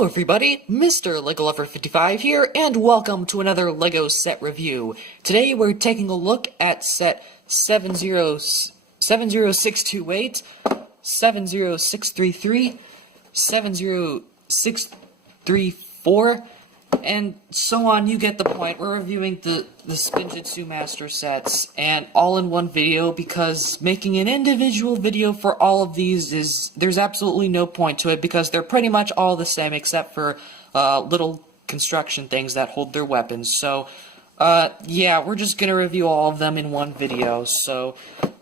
Hello everybody, Mr. Lego Lover 55 here, and welcome to another LEGO set review. Today we're taking a look at set 70628, 70633, 70634, and so on. You get the point. We're reviewing the Spinjitzu Master sets, and all in one video, because making an individual video for all of these there's absolutely no point to it, because they're pretty much all the same except for little construction things that hold their weapons. So yeah, we're just gonna review all of them in one video. So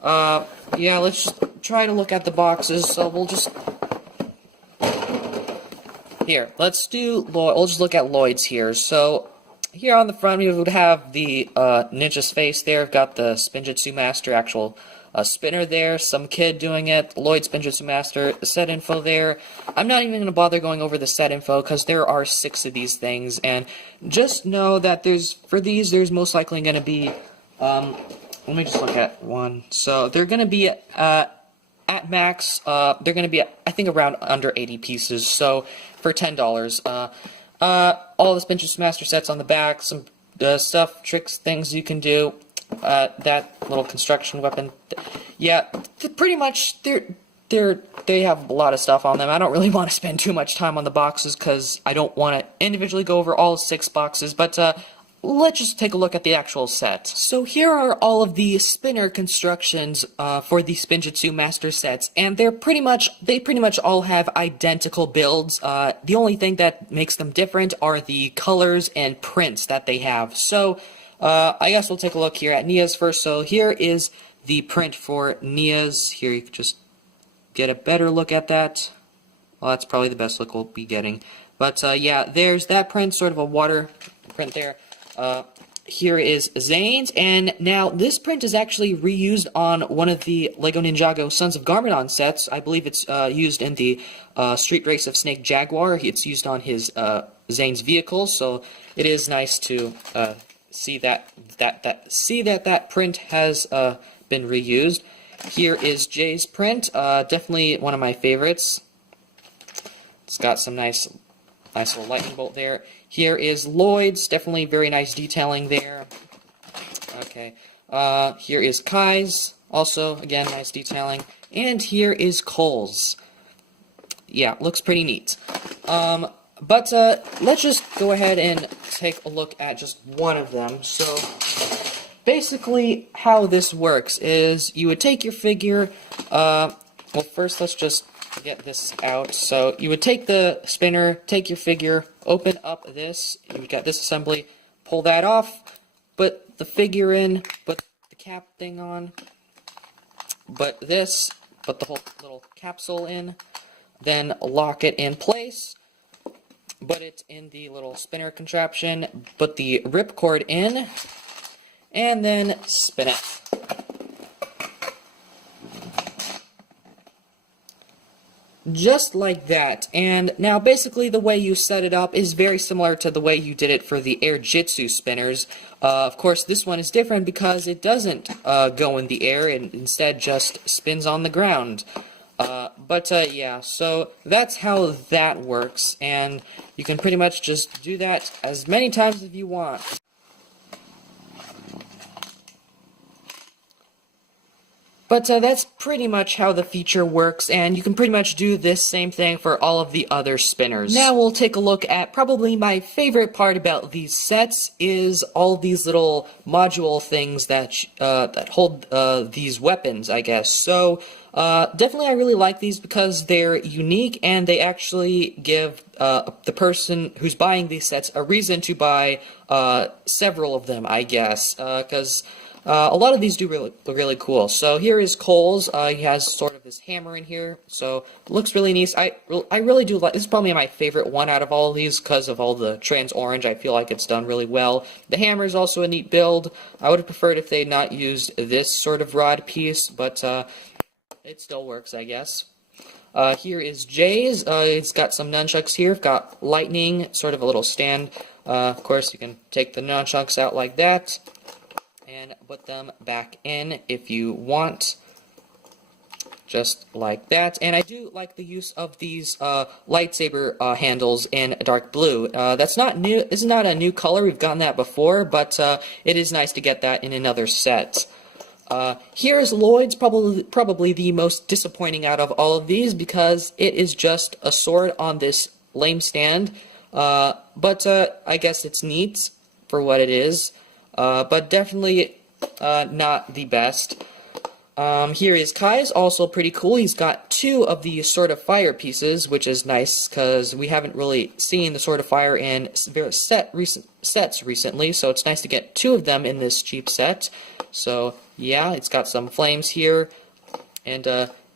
yeah, let's just try to look at the boxes. So we'll just here, let's do Lloyd. We'll just look at Lloyd's here. So here on the front, we would have the ninja's face there. We've got the Spinjitzu Master actual spinner there, some kid doing it, Lloyd Spinjitzu Master set info there. I'm not even going to bother going over the set info because there are 6 of these things, and just know that there's most likely going to be, let me just look at one. So they're going to be at max, they're going to be, I think, around under 80 pieces, so for $10. All the Spinjitzu Master sets on the back, some stuff, tricks, things you can do, that little construction weapon. Yeah, pretty much, they have a lot of stuff on them. I don't really want to spend too much time on the boxes, because I don't want to individually go over all 6 boxes, but let's just take a look at the actual set. So here are all of the spinner constructions for the Spinjitzu Master sets, and they pretty much all have identical builds. The only thing that makes them different are the colors and prints that they have. So I guess we'll take a look here at Nia's first. So here is the print for Nia's. Here you can just get a better look at that. Well, that's probably the best look we'll be getting. But yeah, there's that print, sort of a water print there. Here is Zane's, and now this print is actually reused on one of the LEGO Ninjago Sons of Garmadon sets. I believe it's used in the Street Race of Snake Jaguar. It's used on his Zane's vehicle, so it is nice to see that print has been reused. Here is Jay's print, definitely one of my favorites. It's got some nice little lightning bolt there. Here is Lloyd's, definitely very nice detailing there. Okay, here is Kai's, also, again, nice detailing. And here is Cole's. Yeah, looks pretty neat. But let's just go ahead and take a look at just one of them. So, basically, how this works is you would take your figure, well, first let's just get this out. So you would take the spinner, take your figure, open up this, you've got this assembly, pull that off, put the figure in, put the cap thing on, put the whole little capsule in, then lock it in place, put it in the little spinner contraption, put the ripcord in, and then spin it. Just like that. And now basically the way you set it up is very similar to the way you did it for the Air Jitsu spinners. Of course, this one is different because it doesn't go in the air, and instead just spins on the ground. Yeah, so that's how that works, and you can pretty much just do that as many times as you want. But that's pretty much how the feature works, and you can pretty much do this same thing for all of the other spinners. Now we'll take a look at probably my favorite part about these sets is all these little module things that hold these weapons, I guess. So definitely I really like these because they're unique, and they actually give the person who's buying these sets a reason to buy several of them, I guess, because a lot of these do really cool. So here is Cole's. He has sort of this hammer in here, so it looks really nice. I really do like this. Is probably my favorite one out of all of these because of all the trans orange. I feel like it's done really well. The hammer is also a neat build. I would have preferred if they had not used this sort of rod piece, but it still works, I guess. Here is Jay's. It's got some nunchucks here. It's got lightning, sort of a little stand. Of course, you can take the nunchucks out like that and put them back in if you want. just like that. And I do like the use of these lightsaber handles in dark blue. That's not new. This is not a new color. We've gotten that before, but it is nice to get that in another set. Here's Lloyd's, probably the most disappointing out of all of these because it is just a sword on this lame stand. But I guess it's neat for what it is. But definitely not the best. Here is Kai's, also pretty cool. He's got two of the Sword of Fire pieces, which is nice because we haven't really seen the Sword of Fire in recent sets recently, so it's nice to get two of them in this cheap set. So yeah, it's got some flames here, and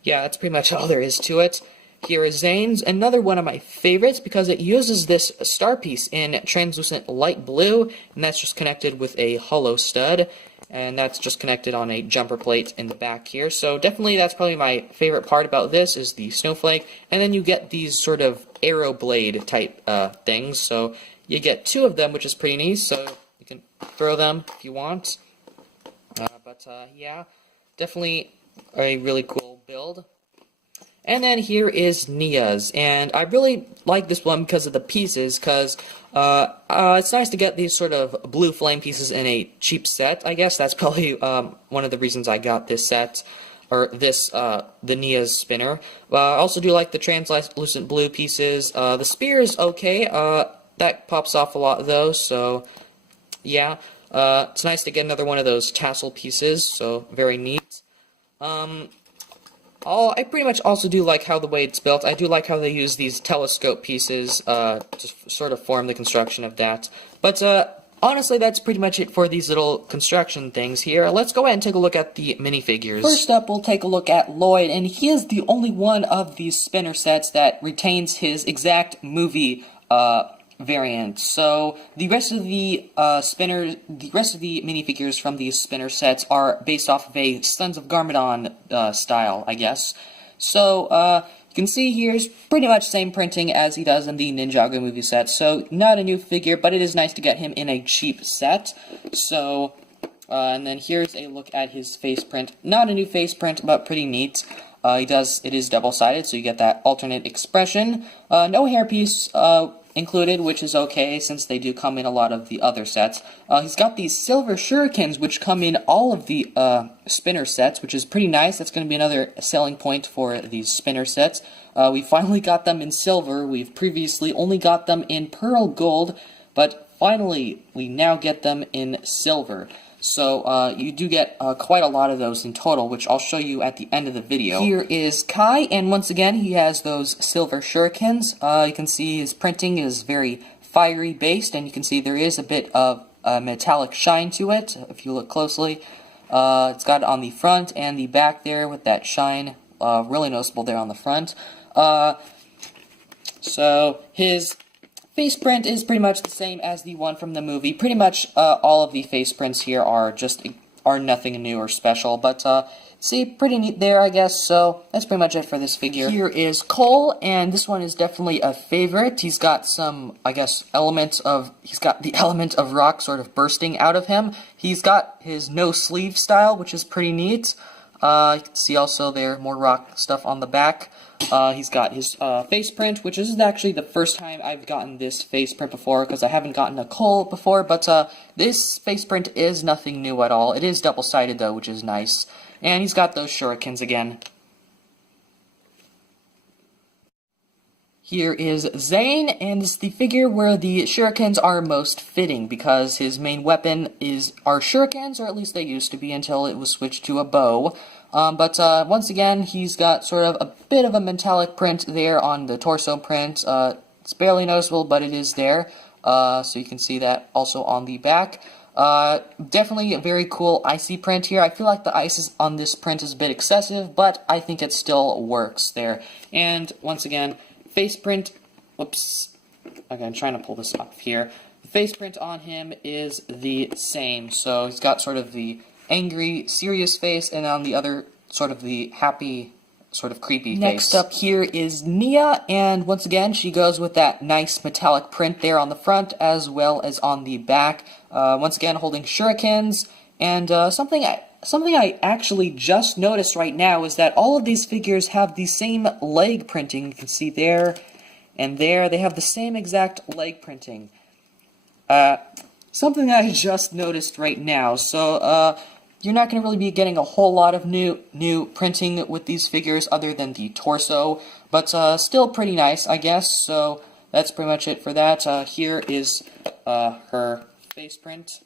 yeah, that's pretty much all there is to it. Here is Zane's, another one of my favorites because it uses this star piece in translucent light blue, and that's just connected with a hollow stud. And that's just connected on a jumper plate in the back here. So definitely that's probably my favorite part about this is the snowflake. And then you get these sort of arrow blade type things. So you get two of them, which is pretty neat. So you can throw them if you want. But yeah, definitely a really cool build. And then here is Nia's, and I really like this one because of the pieces, because it's nice to get these sort of blue flame pieces in a cheap set, I guess. That's probably one of the reasons I got this set, or this, the Nia's spinner. I also do like the translucent blue pieces. The spear is okay, that pops off a lot though, so yeah. It's nice to get another one of those tassel pieces, so very neat. I pretty much also do like how the way it's built. I do like how they use these telescope pieces to sort of form the construction of that. But honestly, that's pretty much it for these little construction things here. Let's go ahead and take a look at the minifigures. First up, we'll take a look at Lloyd, and he is the only one of these spinner sets that retains his exact movie variant. So the rest of the minifigures from these spinner sets are based off of a Sons of Garmadon style, I guess. So you can see here's pretty much same printing as he does in the Ninjago movie set. So not a new figure, but it is nice to get him in a cheap set. So and then here's a look at his face print. Not a new face print, but pretty neat. It is double-sided, so you get that alternate expression. No hairpiece included, which is okay since they do come in a lot of the other sets. He's got these silver shurikens, which come in all of the spinner sets, which is pretty nice. That's going to be another selling point for these spinner sets. We finally got them in silver. We've previously only got them in pearl gold, but finally we now get them in silver. So you do get quite a lot of those in total, which I'll show you at the end of the video. Here is Kai, and once again he has those silver shurikens. You can see his printing is very fiery based, and you can see there is a bit of metallic shine to it if you look closely. It's got it on the front and the back there with that shine, really noticeable there on the front. So his face print is pretty much the same as the one from the movie. Pretty much all of the face prints here are nothing new or special, but see, pretty neat there, I guess. So that's pretty much it for this figure. Here is Cole, and this one is definitely a favorite. He's got some, I guess, he's got the element of rock sort of bursting out of him. He's got his no sleeve style, which is pretty neat. You can see also there more rock stuff on the back. He's got his face print, which is actually the first time I've gotten this face print before, because I haven't gotten a Cole before, but this face print is nothing new at all. It is double-sided, though, which is nice. And he's got those shurikens again. Here is Zane, and it's the figure where the shurikens are most fitting, because his main weapon are shurikens, or at least they used to be until it was switched to a bow. But once again, he's got sort of a bit of a metallic print there on the torso print. It's barely noticeable, but it is there. So you can see that also on the back. Definitely a very cool icy print here. I feel like the ice on this print is a bit excessive, but I think it still works there. And once again, face print, whoops, okay, I'm trying to pull this off here. The face print on him is the same, so he's got sort of the angry, serious face, and on the other, sort of the happy, sort of creepy face. Next up here is Nia, and once again, she goes with that nice metallic print there on the front, as well as on the back. Once again, holding shurikens, And something I actually just noticed right now is that all of these figures have the same leg printing. You can see there and there, they have the same exact leg printing. Something I just noticed right now. So, you're not going to really be getting a whole lot of new printing with these figures other than the torso, but still pretty nice, I guess. So that's pretty much it for that. Here is her face print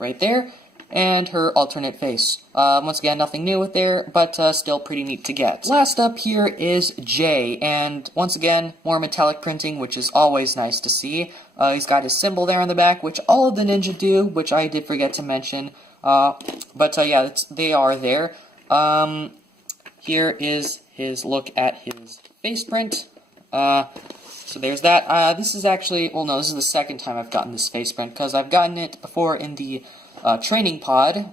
right there, and her alternate face. Once again, nothing new with there, but still pretty neat to get. Last up here is Jay, and once again, more metallic printing, which is always nice to see. He's got his symbol there on the back, which all of the ninja do, which I did forget to mention. But yeah, they are there. Here is his look at his face print. So there's that. This is actually, well no, this is the second time I've gotten this face print, because I've gotten it before in the training pod,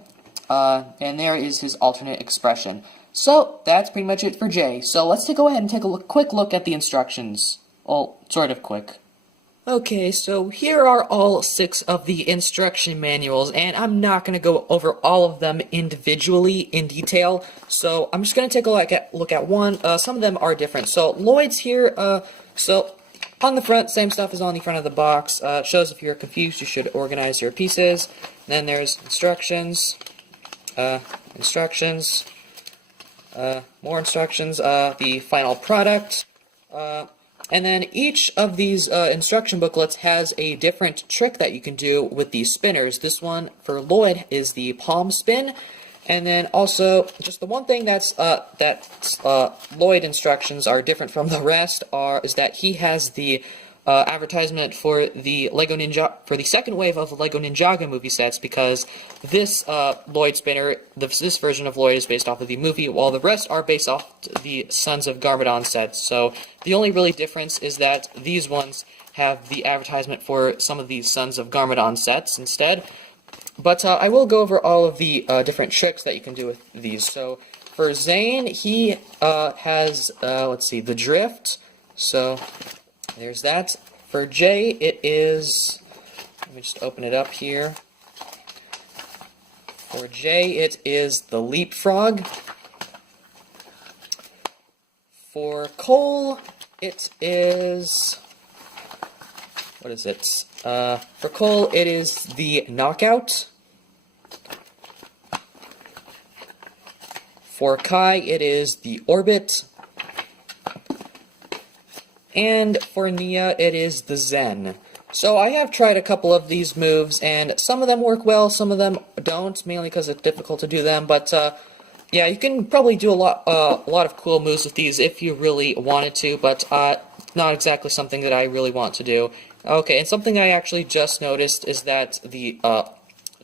and there is his alternate expression. So that's pretty much it for Jay. So let's go ahead and take a quick look at the instructions. Well, sort of quick. Okay, so here are all 6 of the instruction manuals, and I'm not going to go over all of them individually in detail, so I'm just going to take a look at one. Some of them are different. So Lloyd's here, so on the front, same stuff as on the front of the box. Shows if you're confused, you should organize your pieces. Then there's instructions, more instructions, the final product, and then each of these instruction booklets has a different trick that you can do with these spinners. This one for Lloyd is the palm spin, and then also just the one thing that's Lloyd instructions are different from the rest is that he has the advertisement for the second wave of the Lego Ninjago movie sets, because this Lloyd spinner, this version of Lloyd is based off of the movie, while the rest are based off the Sons of Garmadon sets. So the only really difference is that these ones have the advertisement for some of these Sons of Garmadon sets instead. But I will go over all of the different tricks that you can do with these. So for Zane, he has, let's see, the drift. So there's that. For Jay, it is, let me just open it up here. For Jay, it is the leapfrog. For Cole, it is, what is it? For Cole, it is the knockout. For Kai, it is the orbit. And for Nia, it is the Zen. So I have tried a couple of these moves, and some of them work well, some of them don't, mainly because it's difficult to do them, but yeah, you can probably do a lot of cool moves with these if you really wanted to, but not exactly something that I really want to do. Okay, and something I actually just noticed is that the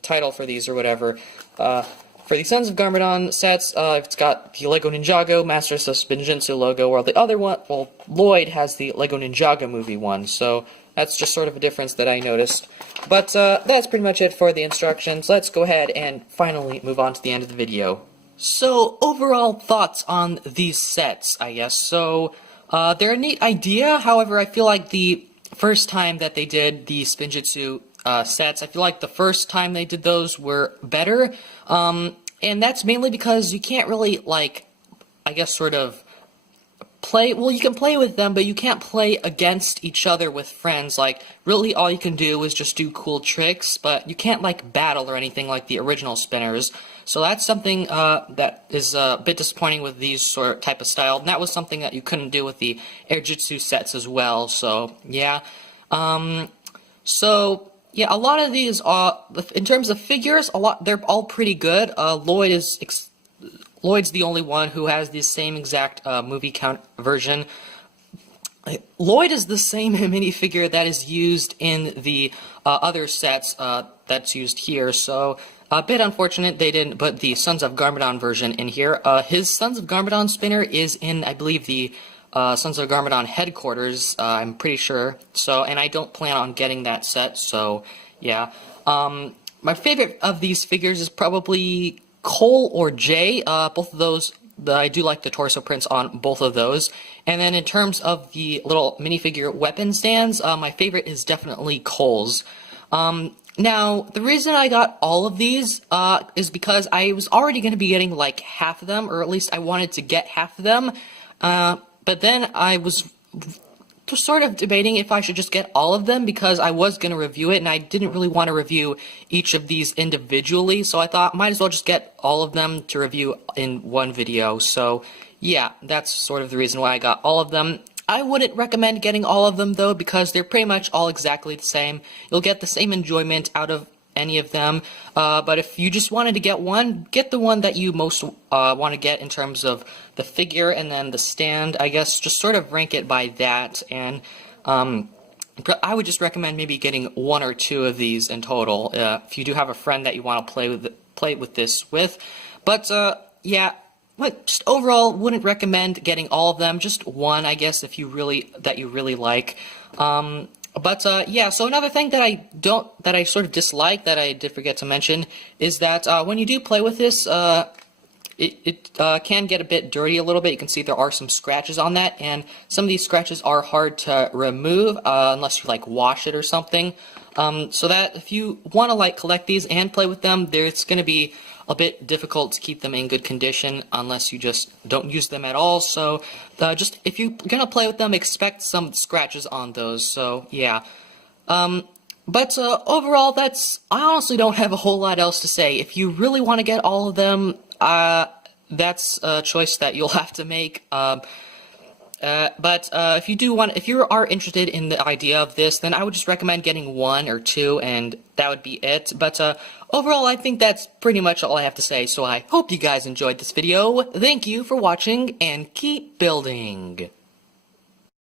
title for these, or whatever, for the Sons of Garmadon sets, it's got the Lego Ninjago Masters of Spinjitzu logo, while the other one, well, Lloyd has the Lego Ninjago movie one, so that's just sort of a difference that I noticed. But that's pretty much it for the instructions. Let's go ahead and finally move on to the end of the video. So, overall thoughts on these sets, I guess. So, they're a neat idea, however, I feel like the first time that they did the Spinjitzu sets, I feel like the first time they did those were better, and that's mainly because you can't really, like, I guess sort of play, well, you can play with them, but you can't play against each other with friends. Like, really all you can do is just do cool tricks, but you can't, like, battle or anything like the original spinners. So that's something that is a bit disappointing with these sort of type of style, and that was something that you couldn't do with the Airjitsu sets as well, so, yeah. So, yeah, a lot of these, in terms of figures, they're all pretty good. Lloyd's the only one who has the same exact movie count version. Lloyd is the same minifigure that is used in the other sets that's used here, so a bit unfortunate they didn't put the Sons of Garmadon version in here. His Sons of Garmadon spinner is in, I believe, the Sons of Garmadon headquarters, I'm pretty sure, so, and I don't plan on getting that set, so, yeah. My favorite of these figures is probably Cole or Jay. Both of those, I do like the torso prints on both of those. And then in terms of the little minifigure weapon stands, my favorite is definitely Cole's. Now, the reason I got all of these, is because I was already going to be getting, like, half of them, or at least I wanted to get half of them, but then I was sort of debating if I should just get all of them, because I was going to review it, and I didn't really want to review each of these individually, so I thought, might as well just get all of them to review in one video. So, yeah, that's sort of the reason why I got all of them. I wouldn't recommend getting all of them, though, because they're pretty much all exactly the same. You'll get the same enjoyment out of any of them, but if you just wanted to get one, get the one that you most want to get in terms of the figure and then the stand. I guess just sort of rank it by that, and I would just recommend maybe getting one or two of these in total, if you do have a friend that you want to play with this with. But yeah, just overall, wouldn't recommend getting all of them. Just one, I guess, if you really like. Yeah, so another thing that I sort of dislike, that I did forget to mention, is that when you do play with this, it can get a bit dirty a little bit. You can see there are some scratches on that, and some of these scratches are hard to remove, unless you, like, wash it or something. So that if you want to, like, collect these and play with them, it's going to be a bit difficult to keep them in good condition unless you just don't use them at all. So just if you're gonna play with them, expect some scratches on those. So yeah, but overall, I honestly don't have a whole lot else to say. If you really want to get all of them, that's a choice that you'll have to make. If you are interested in the idea of this, then I would just recommend getting one or two, and that would be it. But overall, I think that's pretty much all I have to say, so I hope you guys enjoyed this video. Thank you for watching, and keep building!